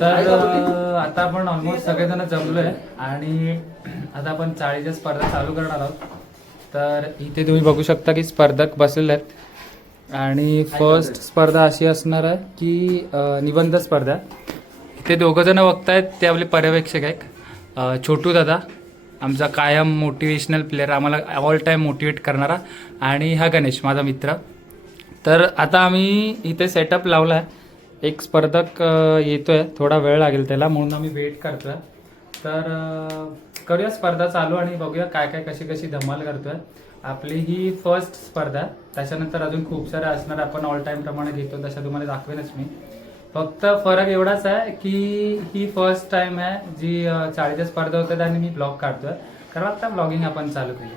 तर आता आपण ऑलमोस्ट सगळेजण जमलोय आणि आता आपण चाळीच्या स्पर्धा चालू करणार आहोत. तर इथे तुम्ही बघू शकता की स्पर्धक बसलेले आहेत. आणि फर्स्ट स्पर्धा अशी असणार आहे की निबंध स्पर्धा. इथे दोघं जण बघतायत ते आपले पर्यवेक्षक आहेत. छोटू दादा आमचा कायम मोटिवेशनल प्लेअर आम्हाला ऑल टाईम मोटिवेट करणारा. आणि हा गणेश माझा मित्र. तर आता आम्ही इथे सेटअप लावला आहे एक स्पर्धक येतो येतोय. थोडा वेळ लागेल त्याला म्हणून आम्ही वेट करतोय. तर करूया स्पर्धा चालू आणि बघूया काय काय कशी कशी धमाल करतोय. आपली ही फर्स्ट स्पर्धा. आहे त्याच्यानंतर अजून खूप साऱ्या असणार. आपण ऑल टाईम प्रमाणे घेतो. तशा तुम्हाला दाखवेनच मी. फक्त फरक एवढाच आहे की ही फर्स्ट टाइम आहे जी चाळीच्या स्पर्धा होतात आणि मी ब्लॉग काढतोय. कारण आता ब्लॉगिंग आपण चालू केली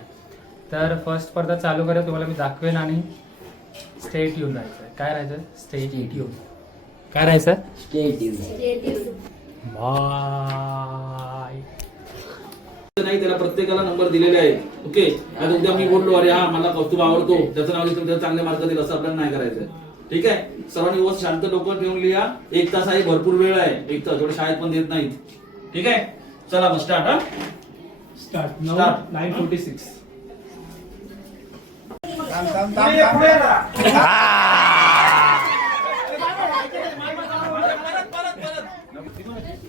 तर फर्स्ट स्पर्धा चालू करूया. तुम्हाला मी दाखवेन आणि स्टेट येऊन राहायचं. काय राहायचं? स्टेट येऊन. काय राहायचं? बाय. नाही त्याला प्रत्येकाला नंबर दिलेले आहेत. ओके आता उद्या मी बोललो अरे हा मला कौतुक आवडतो. त्याचं नाव लिहितो त्याला चांगले मार्क देईल असं आपल्याला नाही करायचं ठीक आहे? सर्वांनी व्यवस्थित शांत डोकं ठेवून लिहा. एक तास आहे भरपूर वेळ आहे. एक तास थोडे शाळेत पण देत नाहीत. ठीक आहे? चला मग स्टार्ट हा? Start Start. Nine forty six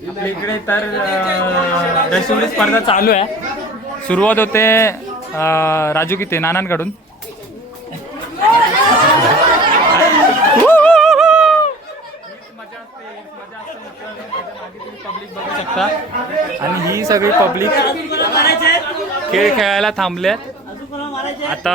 आपल्या इकडे तर दशिवली स्पर्धा चालू आहे. सुरुवात होते राजू किते नानांकडून. पब्लिक बघू शकता आणि ही सगळी पब्लिक खेळ खेळायला थांबल्यात आता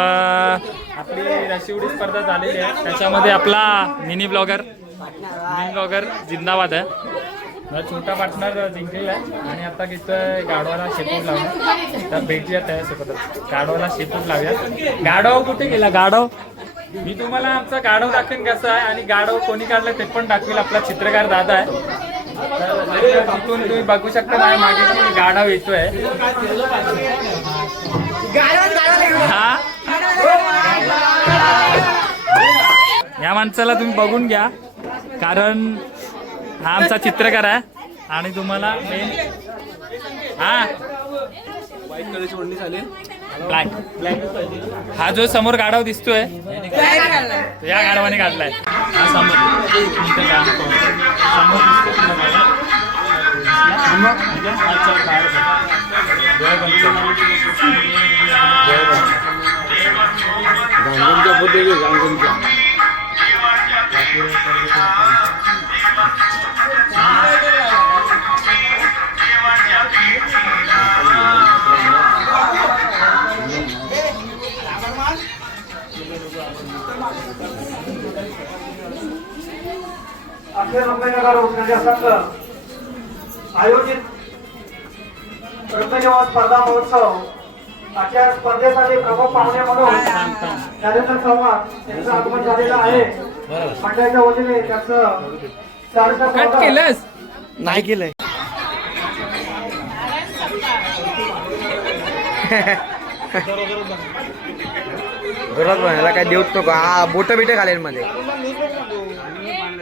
आपली रशिवडी स्पर्धा झालेली आहे. त्याच्यामध्ये आपला मिनी ब्लॉगर मिनी ब्लॉगर जिंदाबाद आहे. छोटा पार्टनर जिंकलेला आहे. आणि आता घेतोय गाडवाला शेपूट लावूया तर भेटूया त्याच्यासोबतच. गाडवाला शेपूट लावूया गाडव कुठे गेला? गाडव मी तुम्हाला आमचा गाडव दाखवेन कसं आहे. आणि गाडव कोणी काढलं ते पण दाखवेल. आपला चित्रकार दादा आहे. तर तिथून तुम्ही बघू शकता माझ्या मागे की गाढव येतोय. हा? या माणसाला तुम्ही बघून घ्या कारण हा आमचा चित्रकार आहे आणि तुम्हाला मेन हा. ब्लॅक हा जो समोर गाढव दिसतोय तो या गाढवाने काढलाय. हा समोर. समोर दिसतोय अखिल रत्नागिरी रोजगार संघ. आयोजित रत्ननिवास स्पर्धा महोत्सव अशा स्पर्धेसाठी प्रमुख पाहुणे म्हणून नरेंद्र चव्हाण यांचं आगमन झालेलं आहे. मंडळाच्या वतीने त्यांचं स्वागत. नाही केलंय. घरात बनायला काय देऊच नको. हा बोट बिट घालेल मध्ये.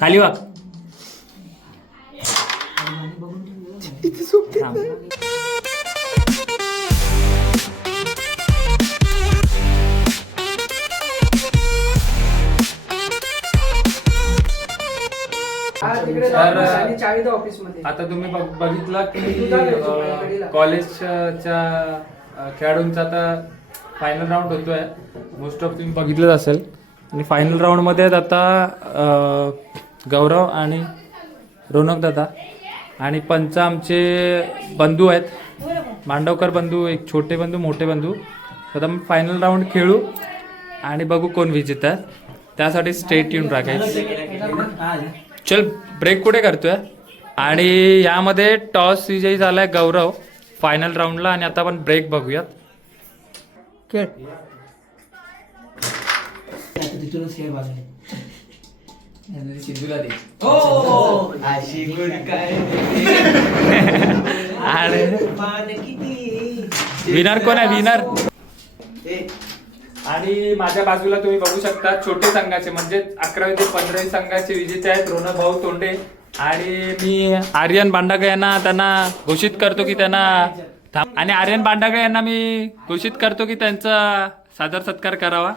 खाली वाग. तर आता तुम्ही बघ- बघितलं की अं, कॉलेजच्या अं, खेळाडूंचा आता फायनल राऊंड होतोय. मोस्ट ऑफ तुम्ही बघितलंच असेल. आणि फायनल राऊंडमध्ये आहेत आता अं, गौरव आणि रोनक दादा. आणि पंच आमचे बंधू आहेत. मांडवकर बंधू एक छोटे बंधू मोठे बंधू. आता फायनल राऊंड खेळू आणि बघू कोण विजेत आहे. त्यासाठी स्टेट येऊन राखायचं चल ब्रेक कुठे करतोय? आणि यामध्ये टॉस विजयी झालाय गौरव फायनल राऊंडला आणि आता आपण ब्रेक बघूयात. विनर कोण आहे? विनर आणि माझ्या बाजूला तुम्ही बघू शकता छोटे संघाचे म्हणजे अकरावी ते पंधरावी संघाचे विजेते आहेत रोनक भाऊ तोंडे आणि मी आर्यन बांडागे यांना त्यांना घोषित करतो की त्यांना थांब- आणि आर्यन बांडागे यांना मी घोषित करतो की त्यांचा सादर सत्कार करावा.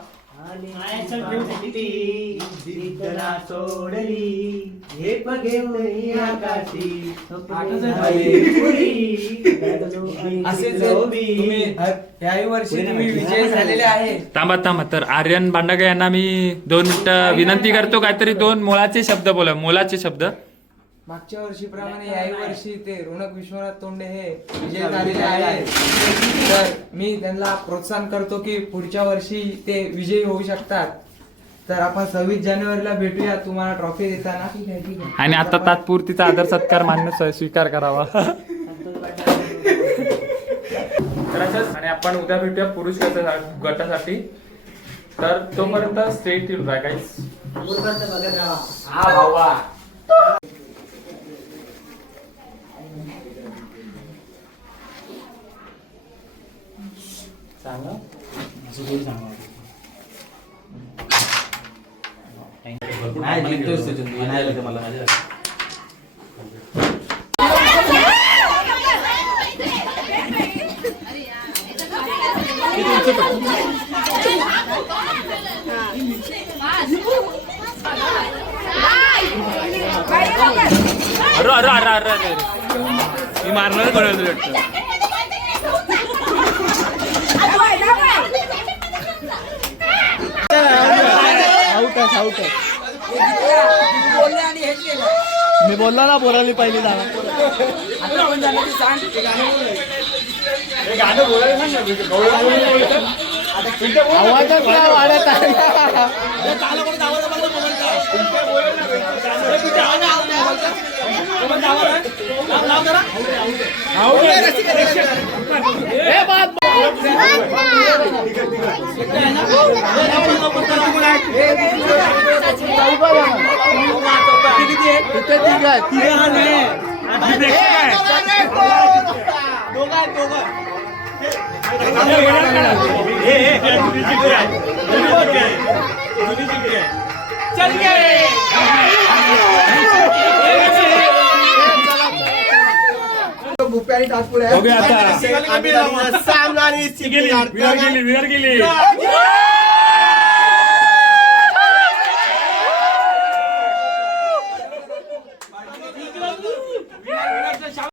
याही वर्षी तुम्ही विजय झालेले आहे थांबा थांबा. तर आर्यन बांडागे यांना मी दोन मिनिटं विनंती करतो काहीतरी दोन मोलाचे शब्द बोला. मोलाचे शब्द. मागच्या वर्षीप्रमाणे याही वर्षी ते रोनक विश्वनाथ तोंडे हे विजय झालेले आहे तर मी त्यांना प्रोत्साहन करतो की पुढच्या वर्षी ते विजयी होऊ शकतात. तर आपण सव्वीस जानेवारीला भेटूया तुम्हाला ट्रॉफी देताना. आणि आता तात्पुरतीचा आदर सत्कार मान्य स्वीकार करावा. तर आणि आपण उद्या भेटूया पुरुष गटा- गटासाठी. तर तोपर्यंत स्टेट राहा काहीच सांगा. अरे अरे अरे अरे अरे. मी मारणार कोणाला वाटतं मी बोलला ना बोराली पहिली जागा. आवाजच नाही वाढत आहे. चल तिथे तिघ आहे तिघ बघूया आता. विरार गेली. विरार गेली